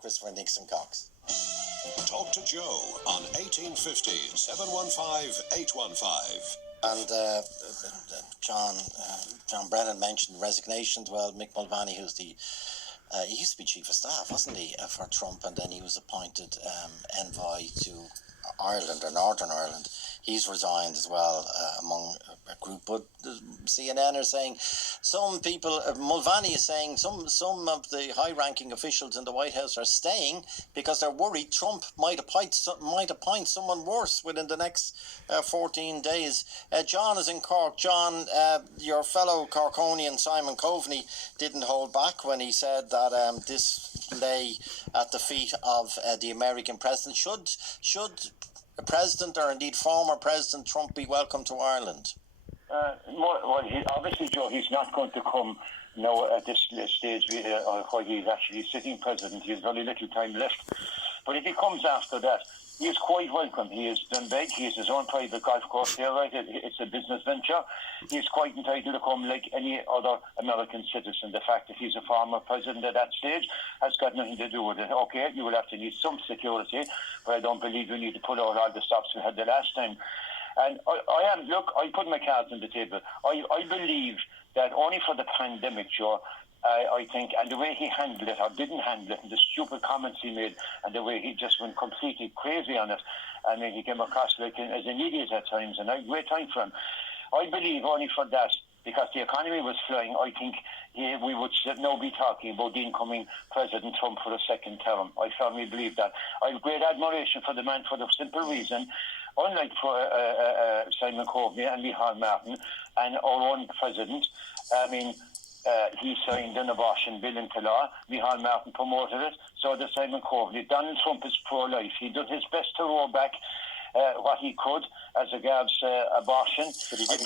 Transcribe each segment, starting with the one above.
Christopher Nixon Cox. Talk to Joe on 1850 715 815. And John Brennan mentioned resignations. Well, Mick Mulvaney, who's he used to be Chief of Staff, wasn't he, for Trump, and then he was appointed envoy to Ireland or Northern Ireland. He's resigned as well among a group. But CNN are saying some people, Mulvaney is saying some of the high-ranking officials in the White House are staying because they're worried Trump might appoint someone worse within the next 14 days. John is in Cork. John, your fellow Corkonian Simon Coveney didn't hold back when he said that this lay at the feet of the American president. Should President, or indeed former President Trump, be welcome to Ireland? Obviously, Joe, he's not going to come now at this stage where he's actually sitting president. He has very little time left. But if he comes after that, he is quite welcome. He is Dunbeg. He has his own private golf course here, right? It's a business venture. He is quite entitled to come like any other American citizen. The fact that he's a former president at that stage has got nothing to do with it. Okay, you will have to need some security, but I don't believe you need to pull out all the stops we had the last time. And I put my cards on the table. I believe that only for the pandemic, Joe, I think, and the way he handled it or didn't handle it, and the stupid comments he made, and the way he just went completely crazy on it, I mean, he came across like as an idiot at times, and I had great time for him. I believe only for that, because the economy was flying, I think we would now be talking about the incoming President Trump for a second term. I firmly believe that. I have great admiration for the man for the simple reason, unlike for Simon Coveney and Micheál Martin and our own president, I mean, he signed an abortion bill into law. Micheál Martin promoted it. So did Simon Coveney. Donald Trump is pro-life. He did his best to roll back what he could as regards abortion. I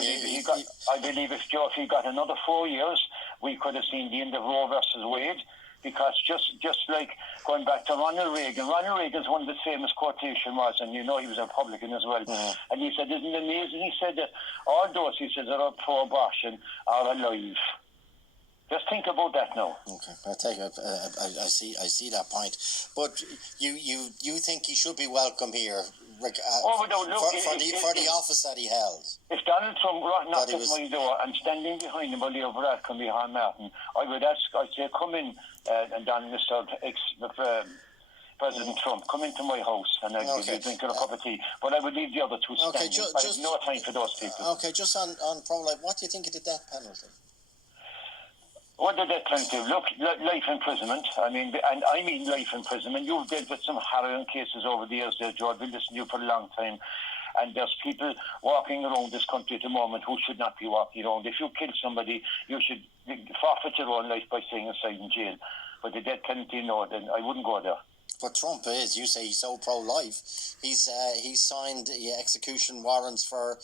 believe if he got another 4 years, we could have seen the end of Roe versus Wade. Because just like going back to Ronald Reagan's one of the famous quotation was, and you know he was a Republican as well, and he said, isn't it amazing? He said that all those, he said, that are pro-abortion are alive. Just think about that now. Okay, I take it. I see that point. But you think he should be welcome here, for the office that he held? If Donald Trump knocked at my door and standing behind him, I live right can be Micheál Martin, I'd say, come in, and then Mr. President Trump, come into my house and I'll give you a drink and a cup of tea. But I would leave the other two standing. I have no time for those people. Okay, just on pro-life, what do you think of the death penalty? What the death penalty? Look, life imprisonment. I mean life imprisonment. You've dealt with some harrowing cases over the years there, Joe. I've been listening to you for a long time. And there's people walking around this country at the moment who should not be walking around. If you kill somebody, you should forfeit your own life by staying inside in jail. But the death penalty, no, then I wouldn't go there. But Trump is, you say he's so pro-life. He's signed execution warrants for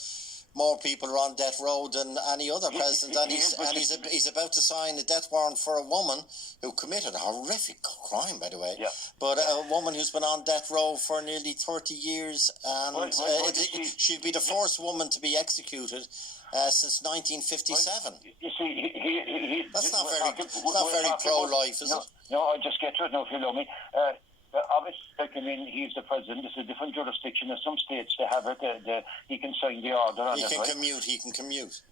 more people are on death row than any other president, and he's about to sign a death warrant for a woman who committed a horrific crime, by the way. Yeah. But a woman who's been on death row for nearly 30 years, and she'd be the first woman to be executed since 1957. You see, that's not very pro-life, is it? No, I'll just get to it now if you allow me. Obviously, he's the president. It's a different jurisdiction. In some states, they have it. He can sign the order on it. He can commute.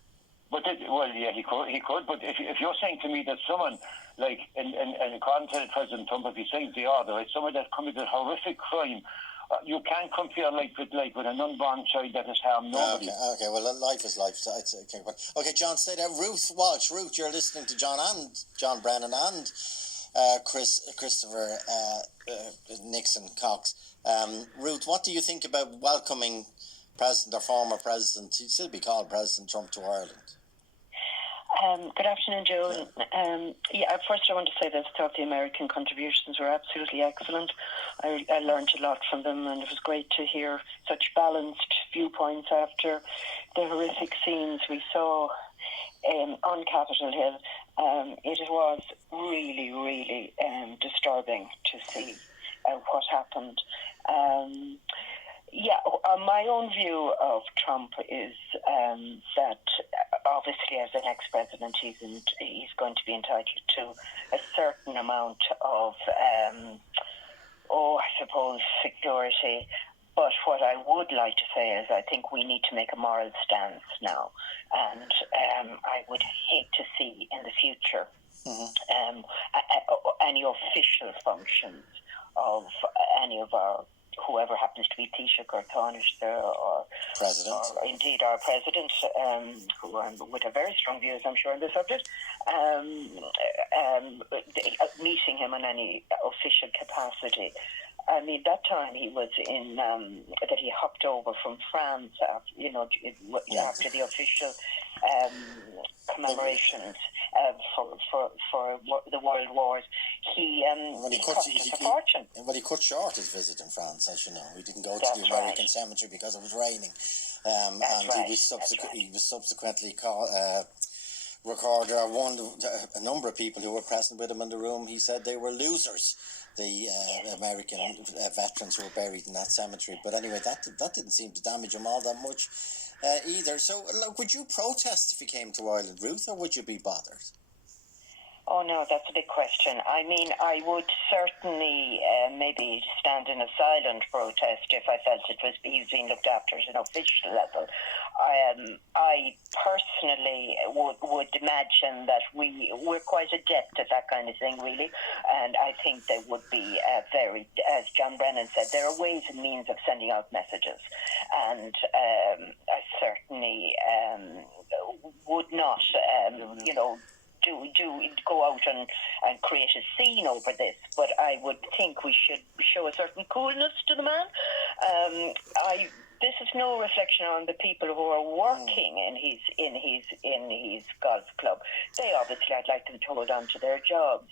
But he could. But if you're saying to me that someone, like, and according to President Trump, if he signs the order, right, someone that committed a horrific crime, you can't compare life with an unborn child that has harmed nobody. Okay. Well, life is life. So okay, John, stay there. Ruth Walsh. Ruth, you're listening to John Brennan and Christopher Nixon Cox. Ruth, what do you think about welcoming President or former President, he'd still be called President Trump, to Ireland? Good afternoon, Joe. First I want to say that I thought the American contributions were absolutely excellent. I learned a lot from them, and it was great to hear such balanced viewpoints after the horrific scenes we saw on Capitol Hill. It was really, really disturbing to see what happened. My own view of Trump is that obviously as an ex-president he's going to be entitled to a certain amount of suppose, security. But what I would like to say is I think we need to make a moral stance now. And I would hate to see in the future any official functions of any of our, whoever happens to be Taoiseach or Tánaiste or President, or indeed our President, who would have very strong views, I'm sure, on the subject, meeting him in any official capacity. I mean, that time he was in, that he hopped over from France, after the official commemorations for the World Wars. He cost us a fortune. Well, he cut short his visit in France, as you know. He didn't go to the American cemetery because it was raining. He was subsequently recorded, or warned a number of people who were present with him in the room. He said they were losers, the American veterans who were buried in that cemetery. But anyway, that didn't seem to damage him all that much either. So, look, would you protest if he came to Ireland, Ruth, or would you be bothered? Oh, no, that's a big question. I mean, I would certainly maybe stand in a silent protest if I felt he was being looked after at an official level. I personally would imagine that we're quite adept at that kind of thing, really. And I think there would be very, as John Brennan said, there are ways and means of sending out messages. And I certainly would not, do go out and create a scene over this, but I would think we should show a certain coolness to the man. This is no reflection on the people who are working in his golf club. They obviously, I'd like them to hold on to their jobs.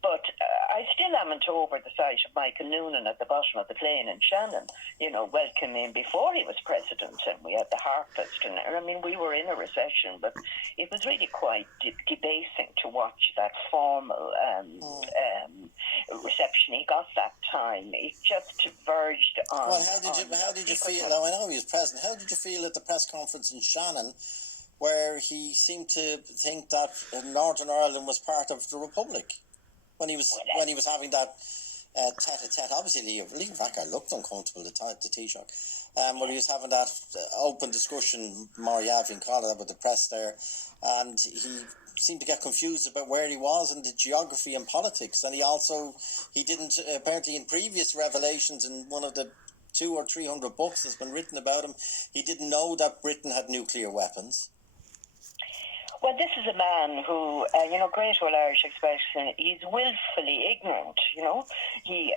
But I still lament over the sight of Michael Noonan at the bottom of the plane in Shannon, welcoming him before he was president, and we had the harpist. And I mean, we were in a recession, but it was really quite debasing to watch that formal reception he got that time. It just verged on. Well, how did you feel? Now, I know he was president. How did you feel at the press conference in Shannon, where he seemed to think that Northern Ireland was part of the Republic? When he was having that tete-a-tete, obviously, in fact, I looked uncomfortable, the Taoiseach, where he was having that open discussion, Mariav in Canada, with the press there, and he seemed to get confused about where he was in the geography and politics, and he didn't, apparently in previous revelations in one of the 200 or 300 books that's been written about him, he didn't know that Britain had nuclear weapons. Well, this is a man who, great old Irish expression, he's willfully ignorant, He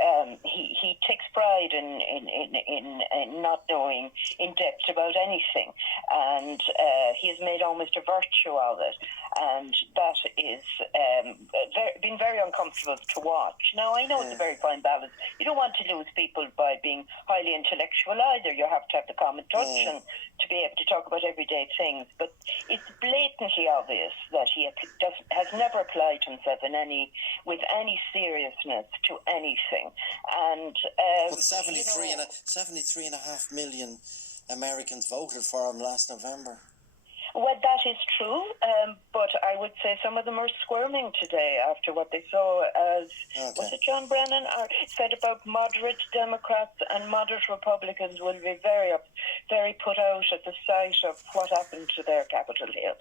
takes pride in not knowing in depth about anything. And he has made almost a virtue of it. And that is been very uncomfortable to watch. Now, I know it's a very fine balance. You don't want to lose people by being highly intellectual either. You have to have the common touch and to be able to talk about everyday things. But it's blatantly obvious that he has never applied himself with any seriousness to anything. And but 73.5 million Americans voted for him last November. Well, that is true, but I would say some of them are squirming today after what they saw as, was it John Brennan, said about moderate Democrats and moderate Republicans will be very put out at the sight of what happened to their Capitol Hill.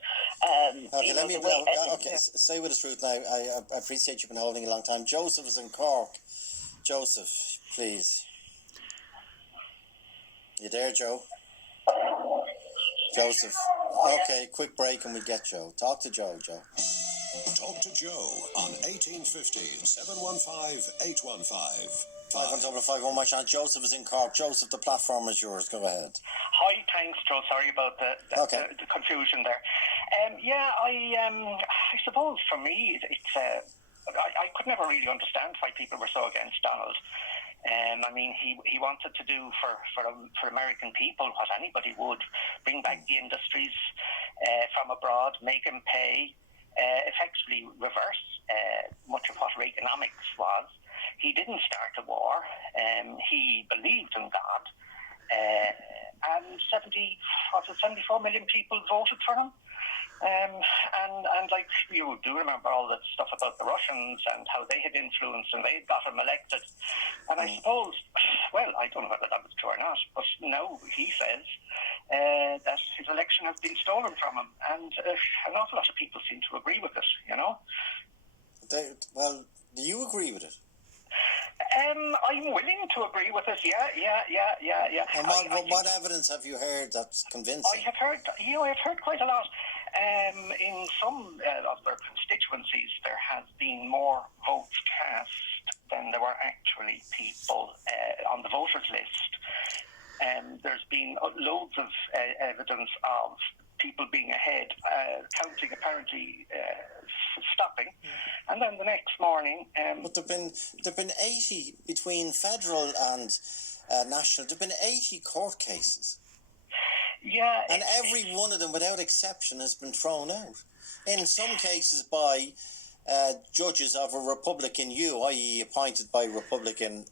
Stay with us, Ruth, now. I appreciate you've been holding a long time. Joseph is in Cork. Joseph, please. You there, Joe? Joseph. Okay, quick break and we get Joe. Talk to Joe. Talk to Joe on 1850 715 815. 51051, my chance. Joseph is in Cork. Joseph, the platform is yours. Go ahead. Hi, thanks, Joe. Sorry about the confusion there. I suppose for me, it's I could never really understand why people were so against Donald. I mean, he wanted to do for American people what anybody would: bring back the industries from abroad, make them pay, effectively reverse much of what Reaganomics was. He didn't start a war. He believed in God, and 74 million people voted for him. And like you do remember all that stuff about the Russians and how they had influenced and they got him elected. And I suppose well, I don't know whether that was true or not, but now he says that his election has been stolen from him, and an awful lot of people seem to agree with it, you know. Well, do you agree with it? I'm willing to agree with it. Yeah. And what evidence have you heard that's convincing? I have heard quite a lot. In some of their constituencies, there has been more votes cast than there were actually people on the voters list. There's been loads of evidence of people being ahead, counting apparently stopping, and then the next morning. But there've been 80 between federal and national. There've been 80 court cases. Yeah, and every one of them, without exception, has been thrown out. In some cases by judges of a Republican hue, i.e. appointed by Republican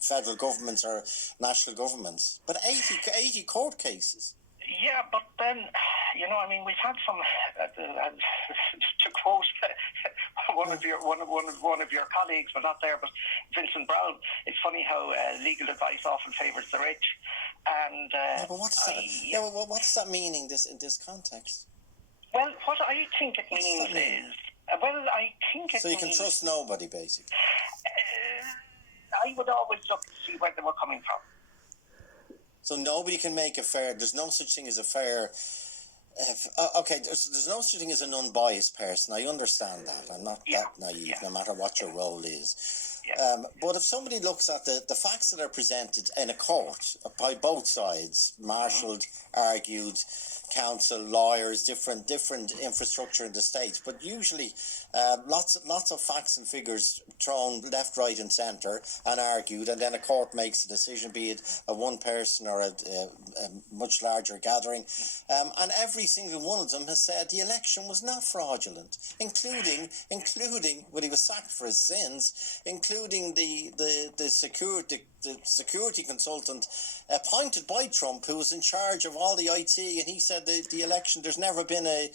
federal governments or national governments. But 80 court cases. Yeah, but then, you know, I mean, we've had some, to quote one of your colleagues, but not there, but Vincent Brown, it's funny how legal advice often favours the rich. And but what does that mean in this context? Well, what I think it means is, so you can trust nobody, basically. I would always look to see where they were coming from. So nobody can make a fair. There's no such thing as a fair. There's no such thing as an unbiased person. I understand that. I'm not that naive, no matter what your role is. Yeah. But if somebody looks at the facts that are presented in a court by both sides, marshalled, argued, counsel, lawyers, different infrastructure in the States, but usually lots of facts and figures thrown left, right and centre and argued, and then a court makes a decision, be it a one person or a much larger gathering, and every single one of them has said the election was not fraudulent, including when he was sacked for his sins, including the security consultant appointed by Trump, who was in charge of all the IT, and he said the election, there's never been a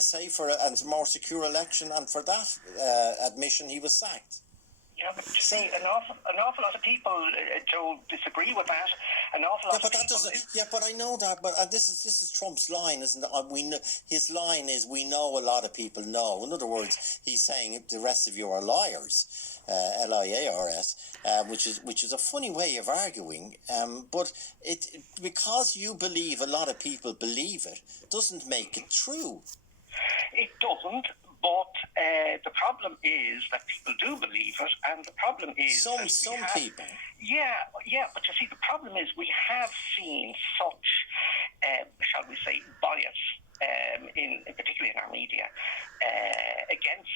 safer and more secure election, and for that admission he was sacked. Yeah, but see, an awful lot of people, Joe, disagree with that. An awful lot of people. But I know that. But this is Trump's line, isn't it? We know, his line is, "We know a lot of people know." In other words, he's saying the rest of you are liars, liars, which is a funny way of arguing. But because you believe a lot of people believe it, doesn't make it true. It doesn't. But the problem is that people do believe it, and the problem is some people. Yeah. But you see, the problem is we have seen such, shall we say, bias, particularly in our media, against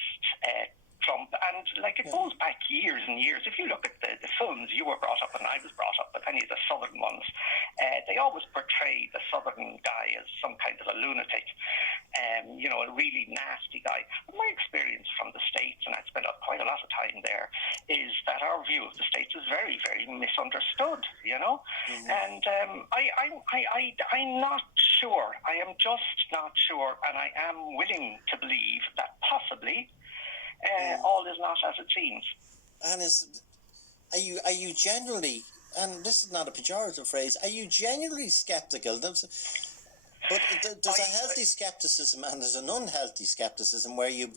Trump, and it goes back years and years. If you look at the films you were brought up and I was brought up with, any of the southern ones, they always portray the southern guy as some kind of a lunatic, a really nasty guy. But my experience from the States, and I spent quite a lot of time there, is that our view of the States is very, very misunderstood, Mm-hmm. And I'm not sure. I am just not sure, and I am willing to believe that possibly all is not as it seems. And are you generally, and this is not a pejorative phrase, are you genuinely sceptical? But there's a healthy skepticism and there's an unhealthy skepticism where you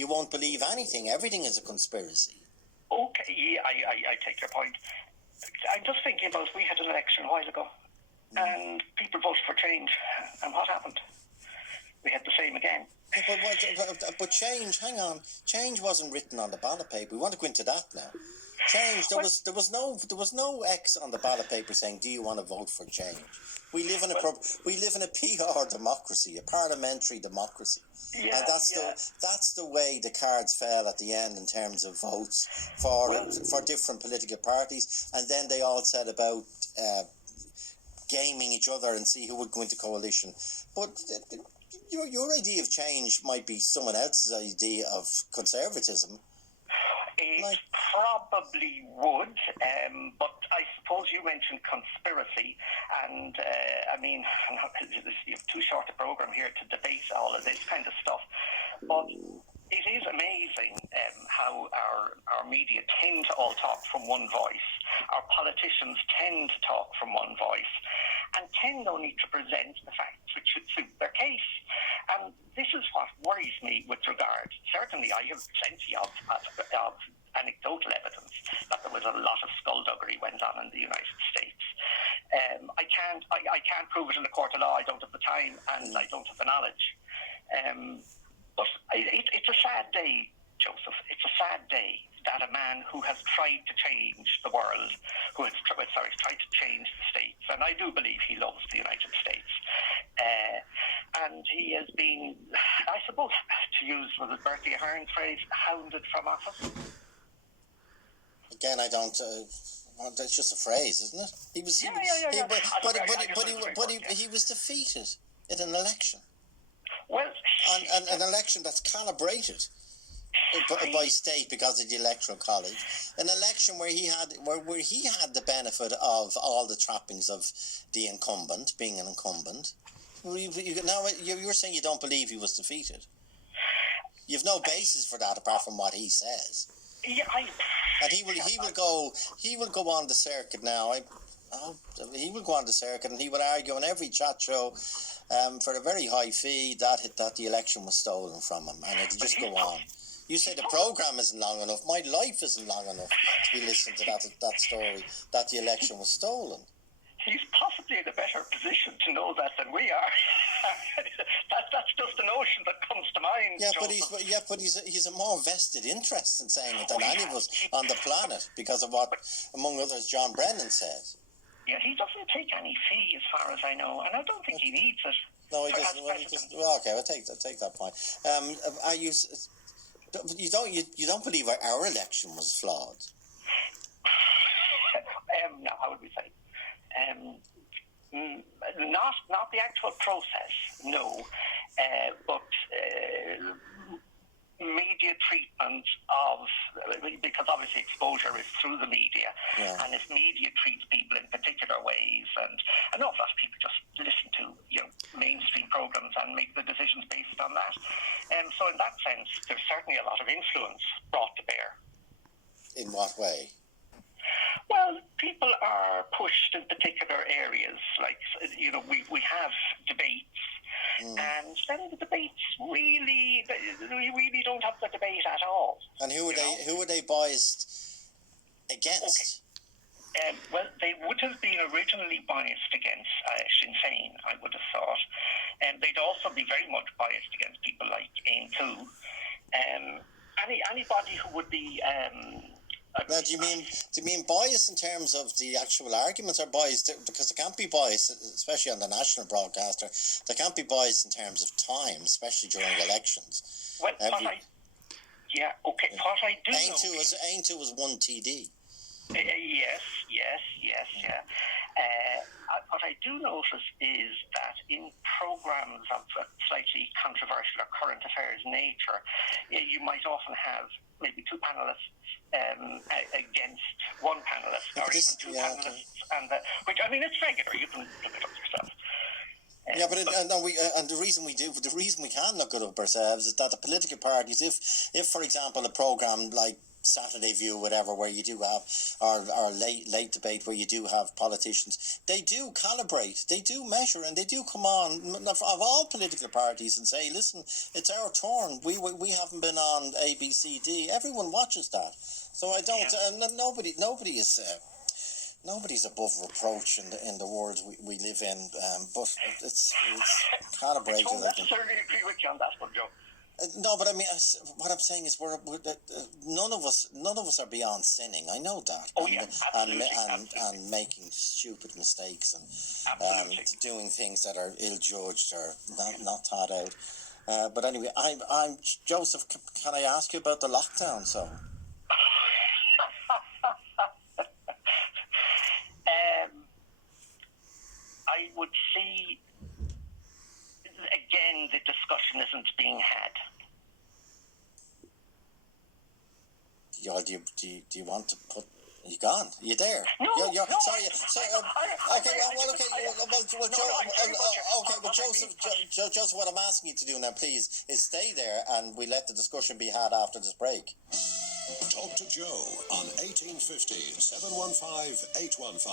won't believe anything. Everything is a conspiracy. Okay, I take your point. I'm just thinking about, we had an election a while ago and people voted for change, and what happened? We had the same again. But change, hang on. Change wasn't written on the ballot paper. We want to go into that now. Change. There was no X on the ballot paper saying, "Do you want to vote for change?" We live in a PR democracy, a parliamentary democracy, and that's the way the cards fell at the end in terms of votes for different political parties, and then they all said about gaming each other and see who would go into coalition, but. Your idea of change might be someone else's idea of conservatism. It probably would, but I suppose you mentioned conspiracy, and you have too short a program here to debate all of this kind of stuff, but it is amazing how our media tend to all talk from one voice. our politicians tend to talk from one voice and tend only to present the facts which should suit their case. And this is what worries me with regard. Certainly, I have plenty of anecdotal evidence that there was a lot of skullduggery went on in the United States. I can't prove it in the court of law. I don't have the time and I don't have the knowledge. But it's a sad day, Joseph. It's a sad day that a man who has tried to change the world, who has tried to change the States, and I do believe he loves the United States, and he has been, I suppose, to use Bertie Ahern's phrase, hounded from office. Again, I don't. That's just a phrase, isn't it? He was. He was defeated in an election. Well, an election that's calibrated by state because of the electoral college, an election where he had the benefit of all the trappings of the incumbent, being an incumbent. Now you're saying you don't believe he was defeated. You've no basis for that apart from what he says. Yeah, and he will go on the circuit now. He will go on the circuit and he will argue on every chat show for a very high fee that the election was stolen from him, and it'll just go on. You say the programme isn't long enough. My life isn't long enough to be listening to that story that the election was stolen. He's possibly in a better position to know that than we are. That's just a notion that comes to mind. But he's a more vested interest in saying it than any of us on the planet because of what, among others, John Brennan says. Yeah, he doesn't take any fee, as far as I know, and I don't think he needs it. No, he doesn't. Okay, I'll take that point. Are you? You don't believe our election was flawed? No, how would we say? Not the actual process, no, but media treatment of, because obviously exposure is through the media, and if media treats people in particular ways, and an awful lot of people just listen to mainstream programs and make the decisions based on that, so in that sense there's certainly a lot of influence brought to bear. In what way? Well, people are pushed in particular areas, like, we have debates, and then the debates we really don't have the debate at all. And who are they biased against? Okay. Well, they would have been originally biased against Sinn Féin, I would have thought, and they'd also be very much biased against people like Aon Cú. Anybody who would be. Now, do you mean bias in terms of the actual arguments, or bias because there can't be bias, especially on the national broadcaster? There can't be bias in terms of time, especially during elections. Well, what I do know. Aon Cú was 1 TD. Yes. What I do notice is that in programmes of a slightly controversial or current affairs nature, you might often have maybe two panellists against one panellist, or even two panellists, which, I mean, it's regular. You can look it up yourself. The reason we can look it up ourselves is that the political parties, if for example, a programme like Saturday View, whatever, where you do have, or late debate where you do have politicians, they do calibrate, they do measure, and they do come on of all political parties and say, listen, it's our turn. We haven't been on A, B, C, D. Everyone watches that. So I don't. Nobody's above reproach in the world we live in. But it's calibrated. I don't necessarily agree with you on that one, Joe. No, but I mean, what I'm saying is, none of us are beyond sinning. I know that. Oh, yeah, absolutely, and making stupid mistakes and doing things that are ill-judged or not thought out. But anyway, I'm Joseph. Can I ask you about the lockdown? So. I would see. Again, the discussion isn't being had. Do you want to put? Are you gone? Are you there? No. Sorry. Joseph, what I'm asking you to do now, please, is stay there, and we let the discussion be had after this break. Talk to Joe on 1850 715 815.